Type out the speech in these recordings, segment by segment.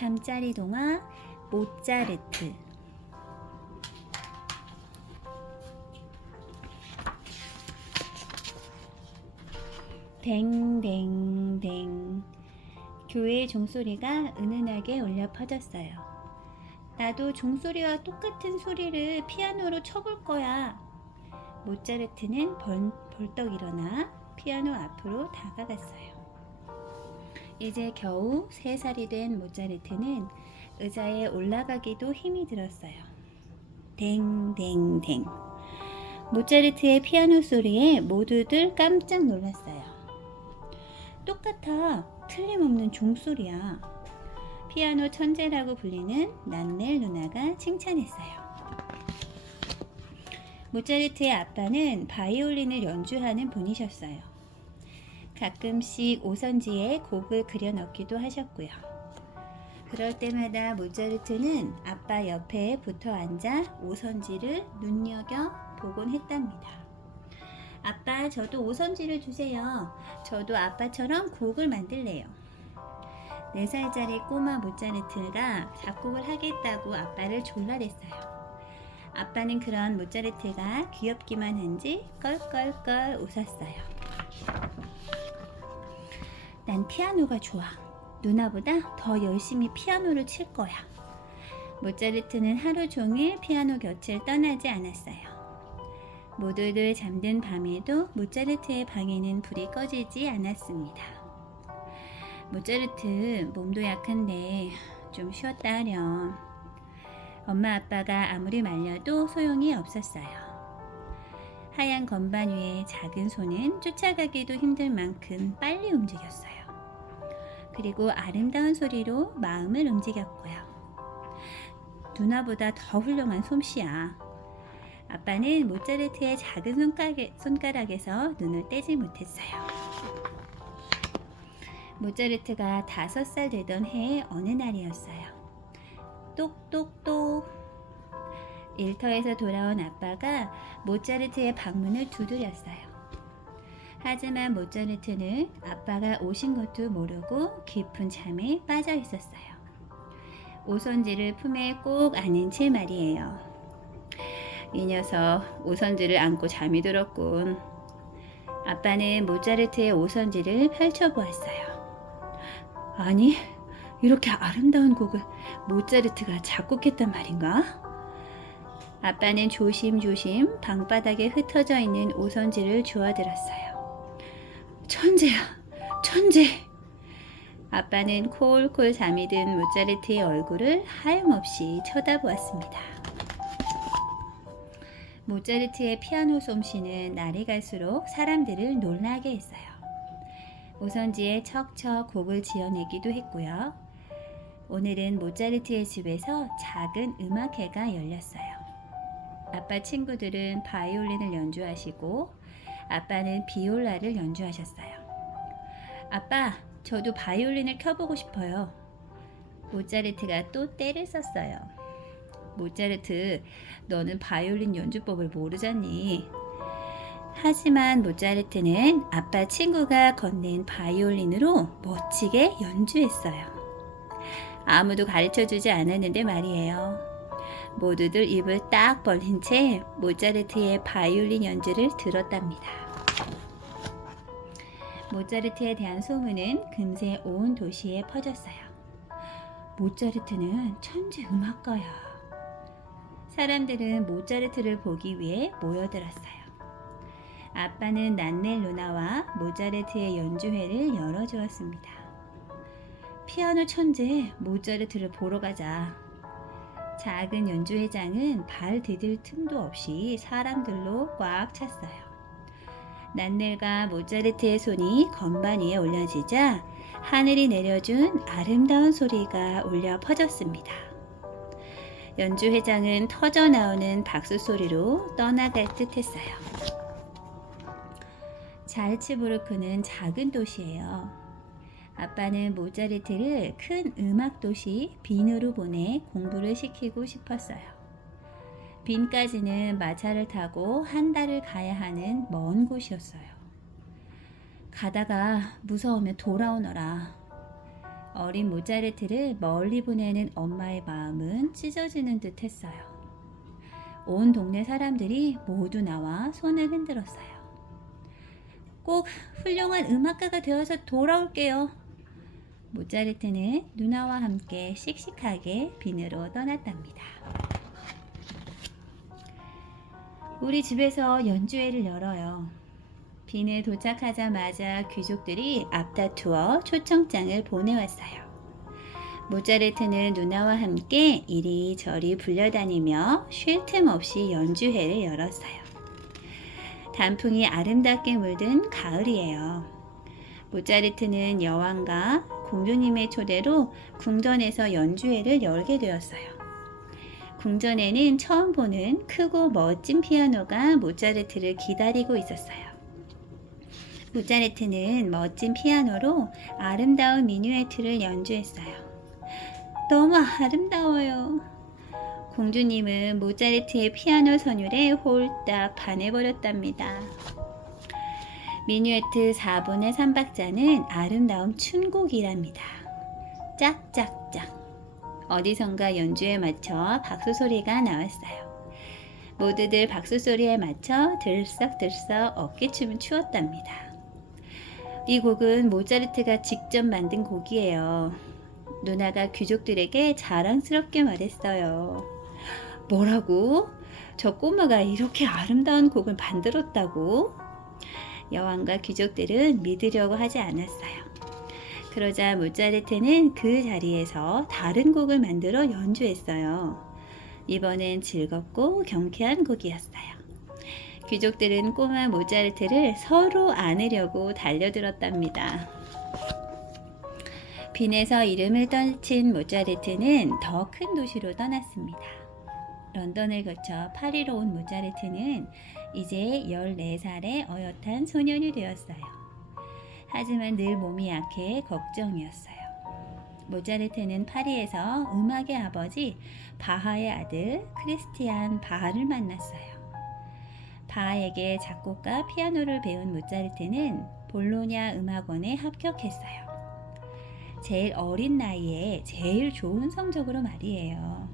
잠자리 동화 모차르트. 댕댕댕. 교회의 종소리가 은은하게 울려 퍼졌어요. 나도 종소리와 똑같은 소리를 피아노로 쳐볼 거야. 모차르트는 벌떡 일어나 피아노 앞으로 다가갔어요. 이제 겨우 3살이 된 모차르트는 의자에 올라가기도 힘이 들었어요. 댕댕댕. 모차르트의 피아노 소리에 모두들 깜짝 놀랐어요. 똑같아. 틀림없는 종소리야. 피아노 천재라고 불리는 난넬 누나가 칭찬했어요. 모차르트의 아빠는 바이올린을 연주하는 분이셨어요. 가끔씩 오선지에 곡을 그려 넣기도 하셨고요. 그럴 때마다 모차르트는 아빠 옆에 붙어 앉아 오선지를 눈여겨 보곤 했답니다. 아빠, 저도 오선지를 주세요. 저도 아빠처럼 곡을 만들래요. 4살짜리 꼬마 모차르트가 작곡을 하겠다고 아빠를 졸라댔어요. 아빠는 그런 모차르트가 귀엽기만 한지 껄껄껄 웃었어요. 난 피아노가 좋아. 누나보다 더 열심히 피아노를 칠 거야. 모차르트는 하루 종일 피아노 곁을 떠나지 않았어요. 모두들 잠든 밤에도 모차르트의 방에는 불이 꺼지지 않았습니다. 모차르트, 몸도 약한데 좀 쉬었다 하렴. 엄마 아빠가 아무리 말려도 소용이 없었어요. 하얀 건반 위에 작은 손은 쫓아가기도 힘들 만큼 빨리 움직였어요. 그리고 아름다운 소리로 마음을 움직였고요. 누나보다 더 훌륭한 솜씨야. 아빠는 모차르트의 작은 손가락에서 눈을 떼지 못했어요. 모차르트가 5살 되던 해의 어느 날이었어요. 똑똑똑. 일터에서 돌아온 아빠가 모차르트의 방문을 두드렸어요. 하지만 모차르트는 아빠가 오신 것도 모르고 깊은 잠에 빠져 있었어요. 오선지를 품에 꼭 안은 채 말이에요. 이 녀석 오선지를 안고 잠이 들었군. 아빠는 모차르트의 오선지를 펼쳐보았어요. 아니, 이렇게 아름다운 곡을 모차르트가 작곡했단 말인가? 아빠는 조심조심 방바닥에 흩어져 있는 오선지를 주워들었어요. 천재야, 천재! 아빠는 콜콜 잠이 든 모차르트의 얼굴을 하염없이 쳐다보았습니다. 모차르트의 피아노 솜씨는 날이 갈수록 사람들을 놀라게 했어요. 오선지에 척척 곡을 지어내기도 했고요. 오늘은 모차르트의 집에서 작은 음악회가 열렸어요. 아빠 친구들은 바이올린을 연주하시고 아빠는 비올라를 연주하셨어요. 아빠, 저도 바이올린을 켜보고 싶어요. 모차르트가 또 떼를 썼어요. 모차르트, 너는 바이올린 연주법을 모르잖니. 하지만 모차르트는 아빠 친구가 건넨 바이올린으로 멋지게 연주했어요. 아무도 가르쳐주지 않았는데 말이에요. 모두들 입을 딱 벌린 채 모차르트의 바이올린 연주를 들었답니다. 모차르트에 대한 소문은 금세 온 도시에 퍼졌어요. 모차르트는 천재 음악가야. 사람들은 모차르트를 보기 위해 모여들었어요. 아빠는 난넬 누나와 모차르트의 연주회를 열어주었습니다. 피아노 천재 모차르트를 보러 가자. 작은 연주회장은 발 디딜 틈도 없이 사람들로 꽉 찼어요. 난넬과 모차르트의 손이 건반 위에 올려지자 하늘이 내려준 아름다운 소리가 울려 퍼졌습니다. 연주회장은 터져나오는 박수 소리로 떠나갈 듯 했어요. 잘츠부르크는 작은 도시예요. 아빠는 모차르트를 큰 음악 도시 빈으로 보내 공부를 시키고 싶었어요. 빈까지는 마차를 타고 한 달을 가야 하는 먼 곳이었어요. 가다가 무서우면 돌아오너라. 어린 모차르트를 멀리 보내는 엄마의 마음은 찢어지는 듯 했어요. 온 동네 사람들이 모두 나와 손을 흔들었어요. 꼭 훌륭한 음악가가 되어서 돌아올게요. 모차르트는 누나와 함께 씩씩하게 빈으로 떠났답니다. 우리 집에서 연주회를 열어요. 빈에 도착하자마자 귀족들이 앞다투어 초청장을 보내왔어요. 모차르트는 누나와 함께 이리저리 불려다니며 쉴 틈 없이 연주회를 열었어요. 단풍이 아름답게 물든 가을이에요. 모차르트는 여왕과 공주님의 초대로 궁전에서 연주회를 열게 되었어요. 궁전에는 처음 보는 크고 멋진 피아노가 모차르트를 기다리고 있었어요. 모차르트는 멋진 피아노로 아름다운 미뉴에트를 연주했어요. 너무 아름다워요. 공주님은 모차르트의 피아노 선율에 홀딱 반해버렸답니다. 미뉴에트 4분의 3박자는 아름다운 춘곡이랍니다. 짝짝짝. 어디선가 연주에 맞춰 박수 소리가 나왔어요. 모두들 박수 소리에 맞춰 들썩들썩 어깨춤을 추었답니다. 이 곡은 모차르트가 직접 만든 곡이에요. 누나가 귀족들에게 자랑스럽게 말했어요. 뭐라고? 저 꼬마가 이렇게 아름다운 곡을 만들었다고? 여왕과 귀족들은 믿으려고 하지 않았어요. 그러자 모차르트는 그 자리에서 다른 곡을 만들어 연주했어요. 이번엔 즐겁고 경쾌한 곡이었어요. 귀족들은 꼬마 모차르트를 서로 안으려고 달려들었답니다. 빈에서 이름을 떨친 모차르트는 더 큰 도시로 떠났습니다. 런던을 거쳐 파리로 온 모차르트는 이제 14살의 어엿한 소년이 되었어요. 하지만 늘 몸이 약해 걱정이었어요. 모차르트는 파리에서 음악의 아버지 바하의 아들 크리스티안 바하를 만났어요. 바하에게 작곡과 피아노를 배운 모차르트는 볼로냐 음악원에 합격했어요. 제일 어린 나이에 제일 좋은 성적으로 말이에요.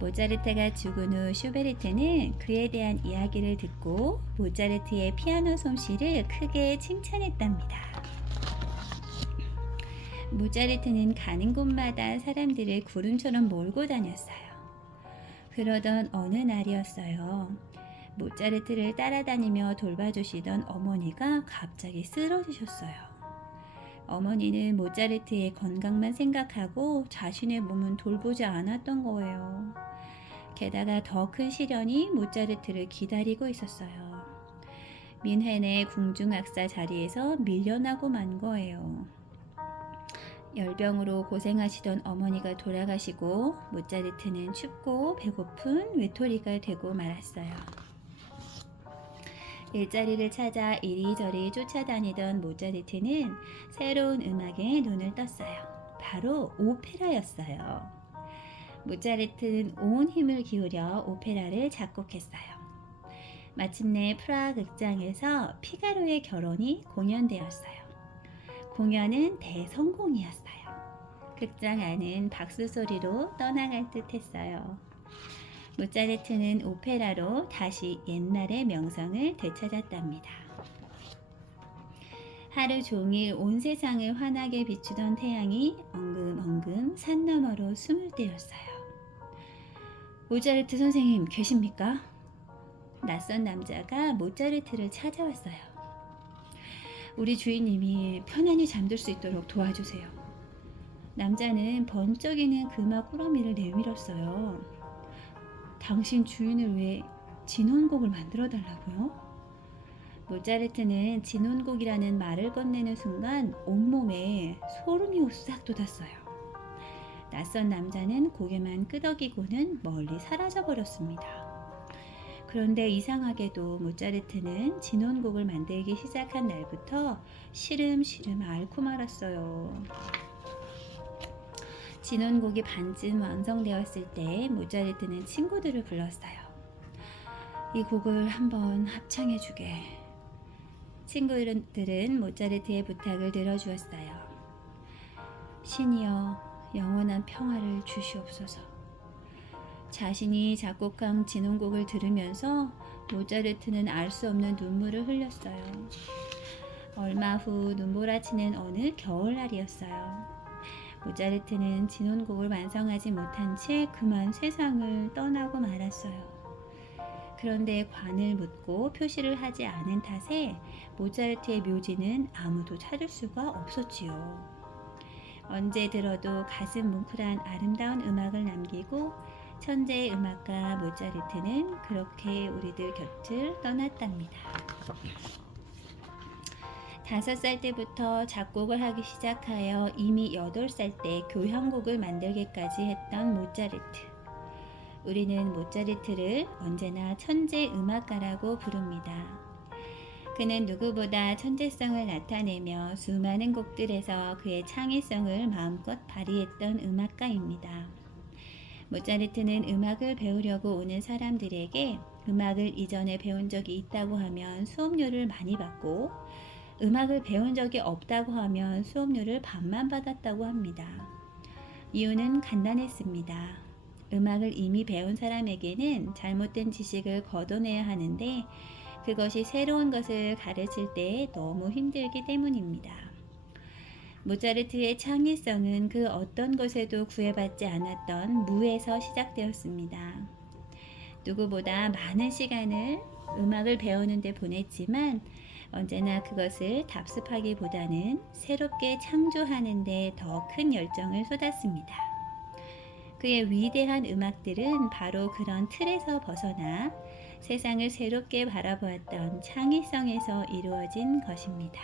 모차르트가 죽은 후 슈베르트는 그에 대한 이야기를 듣고 모차르트의 피아노 솜씨를 크게 칭찬했답니다. 모차르트는 가는 곳마다 사람들을 구름처럼 몰고 다녔어요. 그러던 어느 날이었어요. 모차르트를 따라다니며 돌봐주시던 어머니가 갑자기 쓰러지셨어요. 어머니는 모차르트의 건강만 생각하고 자신의 몸은 돌보지 않았던 거예요. 게다가 더 큰 시련이 모차르트를 기다리고 있었어요. 민헨의 궁중악사 자리에서 밀려나고 만 거예요. 열병으로 고생하시던 어머니가 돌아가시고 모차르트는 춥고 배고픈 외톨이가 되고 말았어요. 일자리를 찾아 이리저리 쫓아다니던 모차르트는 새로운 음악에 눈을 떴어요. 바로 오페라였어요. 모차르트는 온 힘을 기울여 오페라를 작곡했어요. 마침내 프라하 극장에서 피가로의 결혼이 공연되었어요. 공연은 대성공이었어요. 극장 안은 박수 소리로 떠나갈 듯 했어요. 모차르트는 오페라로 다시 옛날의 명성을 되찾았답니다. 하루 종일 온 세상을 환하게 비추던 태양이 엉금엉금 산 너머로 숨을 때였어요. 모차르트 선생님 계십니까? 낯선 남자가 모차르트를 찾아왔어요. 우리 주인님이 편안히 잠들 수 있도록 도와주세요. 남자는 번쩍이는 금화 꾸러미를 내밀었어요. 당신 주인을 위해 진혼곡을 만들어 달라고요? 모차르트는 진혼곡이라는 말을 건네는 순간 온몸에 소름이 오싹 돋았어요. 낯선 남자는 고개만 끄덕이고는 멀리 사라져 버렸습니다. 그런데 이상하게도 모차르트는 진혼곡을 만들기 시작한 날부터 시름시름 앓고 말았어요. 진혼곡이 반쯤 완성되었을 때 모차르트는 친구들을 불렀어요. 이 곡을 한번 합창해주게. 친구들은 모차르트의 부탁을 들어주었어요. 신이여 영원한 평화를 주시옵소서. 자신이 작곡한 진홍곡을 들으면서 모차르트는 알 수 없는 눈물을 흘렸어요. 얼마 후 눈보라치는 어느 겨울날이었어요. 모차르트는 진홍곡을 완성하지 못한 채 그만 세상을 떠나고 말았어요. 그런데 관을 묻고 표시를 하지 않은 탓에 모차르트의 묘지는 아무도 찾을 수가 없었지요. 언제 들어도 가슴 뭉클한 아름다운 음악을 남기고 천재의 음악가 모차르트는 그렇게 우리들 곁을 떠났답니다. 5살 때부터 작곡을 하기 시작하여 이미 8살 때 교향곡을 만들기까지 했던 모차르트. 우리는 모차르트를 언제나 천재 음악가라고 부릅니다. 그는 누구보다 천재성을 나타내며 수많은 곡들에서 그의 창의성을 마음껏 발휘했던 음악가입니다. 모차르트는 음악을 배우려고 오는 사람들에게 음악을 이전에 배운 적이 있다고 하면 수업료를 많이 받고 음악을 배운 적이 없다고 하면 수업료를 반만 받았다고 합니다. 이유는 간단했습니다. 음악을 이미 배운 사람에게는 잘못된 지식을 걷어내야 하는데 그것이 새로운 것을 가르칠 때 너무 힘들기 때문입니다. 모차르트의 창의성은 그 어떤 것에도 구애받지 않았던 무에서 시작되었습니다. 누구보다 많은 시간을 음악을 배우는 데 보냈지만 언제나 그것을 답습하기보다는 새롭게 창조하는 데 더 큰 열정을 쏟았습니다. 그의 위대한 음악들은 바로 그런 틀에서 벗어나 세상을 새롭게 바라보았던 창의성에서 이루어진 것입니다.